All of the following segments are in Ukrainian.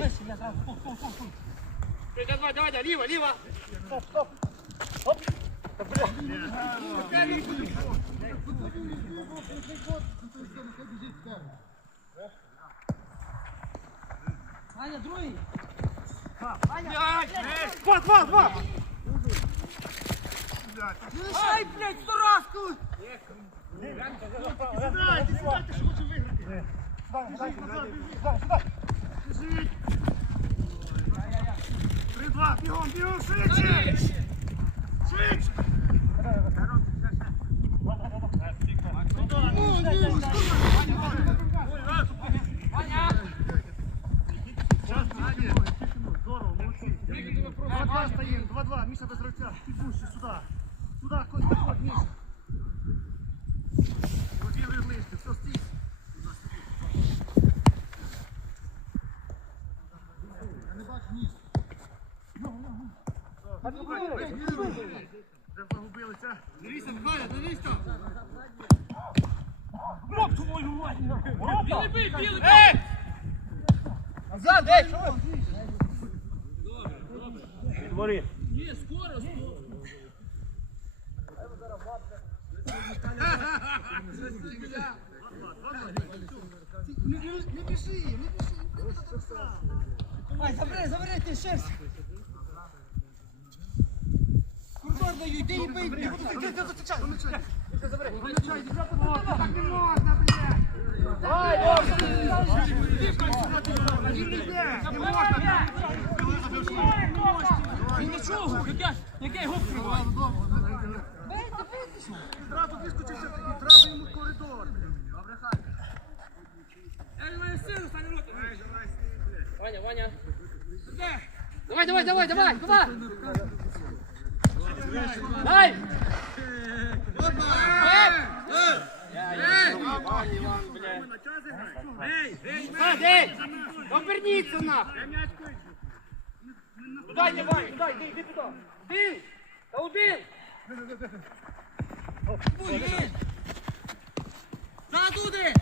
Вище, я зразу. Тут, тут, тут, тут. Давай, давай, давай, давай, ліво, ліво. Стоп, стоп. Оп. Та, бля. Аня, другий. Два, два, два. Ай, блядь, сто раз тут. Сідайте, сідайте, що хоче виграти. Сюди, сюди, сюди. Три, два, бігом, бігом, швидше. Швидше. Загубилися. Дивіться, Михайло, дивіться. Роб твою мать! Білий бий, білий бий! Назад, ей, що ви? Двори. Не біжи, не біжи, не біжи. Ай, забери, забери, ти ще. Даю, йди і бий, не не Не можна! Нічого, який гук триває. Зразу вискочився і зразу йому в коридор. Добре, хай. Ваня, Ваня. Давай, давай, давай, давай, давай. Дай. Ей, ей, Сад, ей. Оберніться нахуй. Дай, не Ваня, дай, йди, йди туди. Один. Та один. Задуди!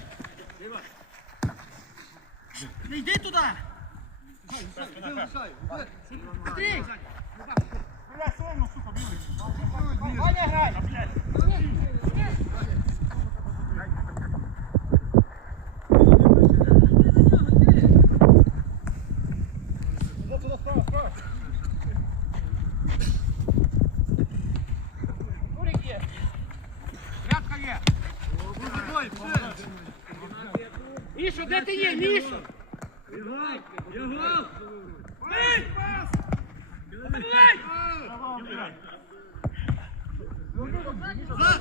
Не йди туди! Ти! Бля, сильно, сука, білий. Ваня грай! Курик є. П'ятка є. Ой, все. Мішо, де ти є, Мішо? Ей, пас! Стріляй! Назад,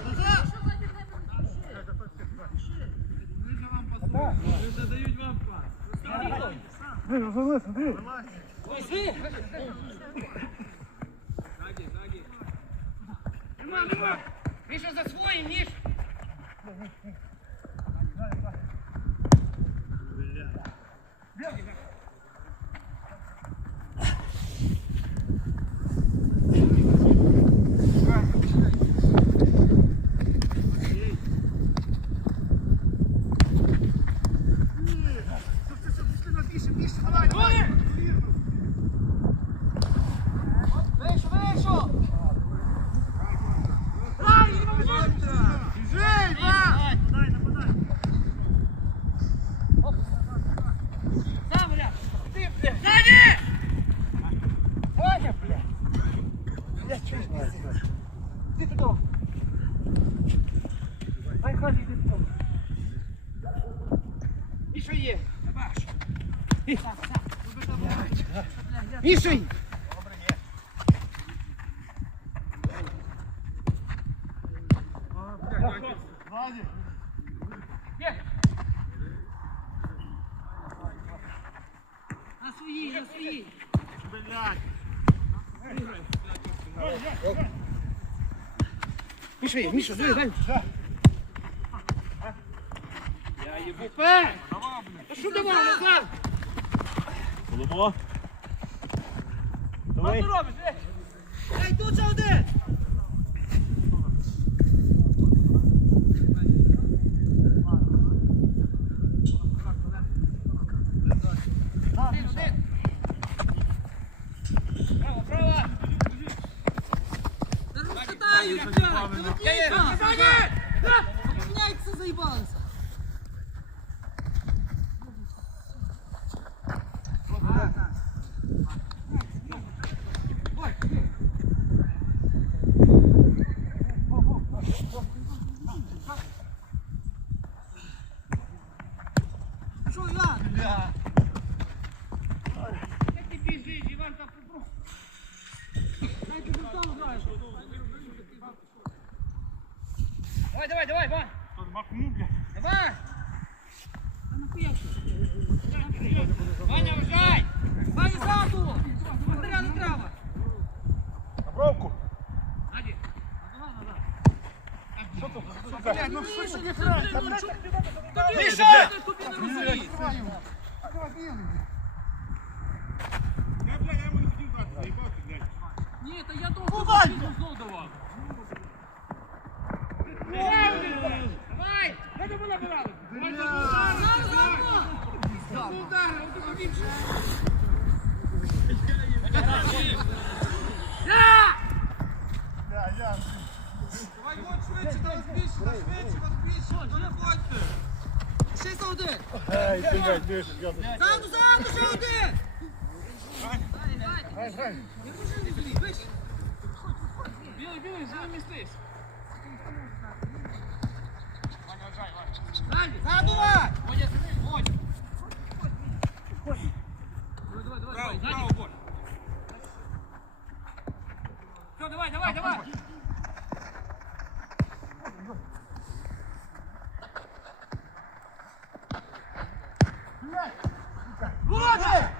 назад! Лежи. Нема, нема. Міша за своїм, Міш. Більше, більше, давай, давай! Вийшов, вийшов! Біжи, Іван! Нападай, нападай. Сам, бля. Ти, бля. Ззаді! Ваня, бля. Бля, чуєш, бля. Іди туди. Ай, хай, іди туди. І що є? Є. На свої, на свої! Блядь. Є, Мішо, диви, дай. Я. Та що давай, Назар? Колимо. Давай. Що ти робиш? Ей, тут же один! Заебался! Іван? Як ти біжиш, Іван, та попробуй. Дай ти там граєш. Давай, давай, давай, Вань. Давай. Ваня, Блядь, ну що ж не грає? Та блядь, Міша! Тобі не розумієш. Ні, та я довго знов швидше, давай швидше, давай швидше, давай швидше. Ну не ходьте. Ще за один. Ей, ти, блядь, ти ж, я- Ззаду, ззаду, ще один. Грай, грай. Білий, білий, замістись. Ззаду, Вань. Водя, Водя. Давай, давай, давай, давай. Сзади. Все, давай, давай, давай. Рома! Рома! Окей. Рома, пацани, нахуй. Я! Нема, я!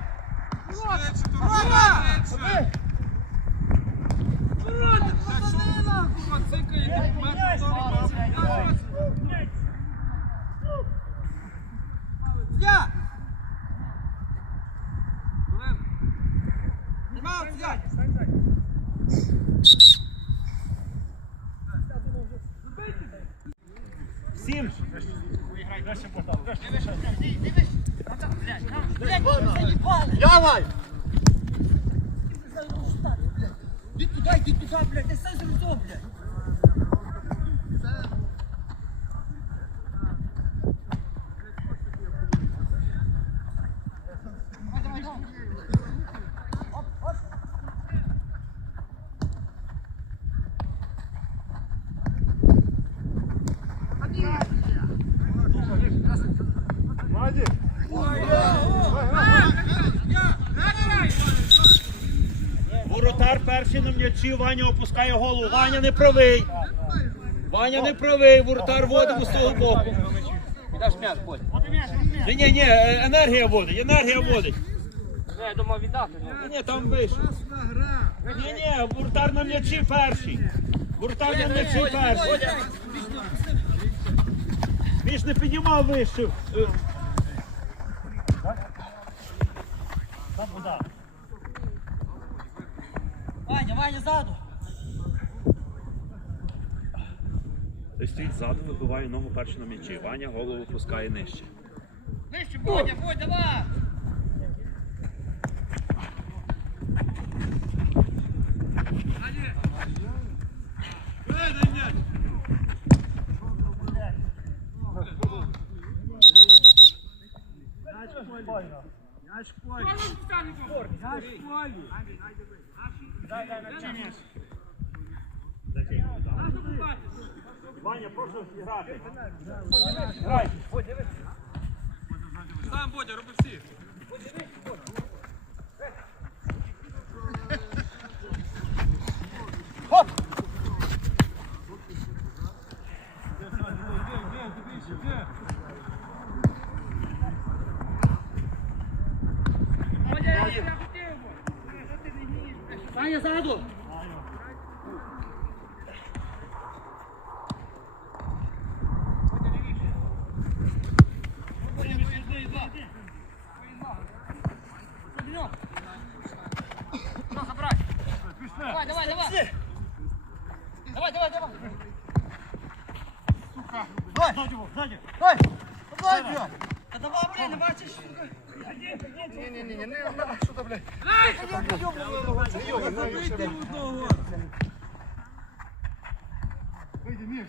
Сім. Давай! Иди туда, иди туда, блядь, ти сразу блядь. Воротар перший на м'ячі, Ваня опускає голову. Ваня не правий. Ваня не правий, воротар водить з того боку. Ні, ні, ні, е, енергія водить, енергія водить. Я думав віддати. Ні, ні, там вийшов. Ні, ні, воротар на м'ячі перший. Воротар на м'ячі перший. Він не піднімав вище. Там вода. Ваня, Ваня, ззаду. Той стоїть ззаду, вибиває ногу першу на м'ячі. Ваня голову пускає нижче. Нижче, Бодя, Бодь, давай. Ваня, прошу грати. Грай. Там, Бодя, роби всі. Бодя, я хотів, бо. Що ти не гнієш? Ваня, ззаду. Давай, давай, давай. Давай, давай, давай. Ззаді, Вов, ззаді. Дай! Давай, блядь! А давай, блін, не бачиш, сука. Ні-ні-ні, не на що то, блядь. Забити одного. Вийди, Міш.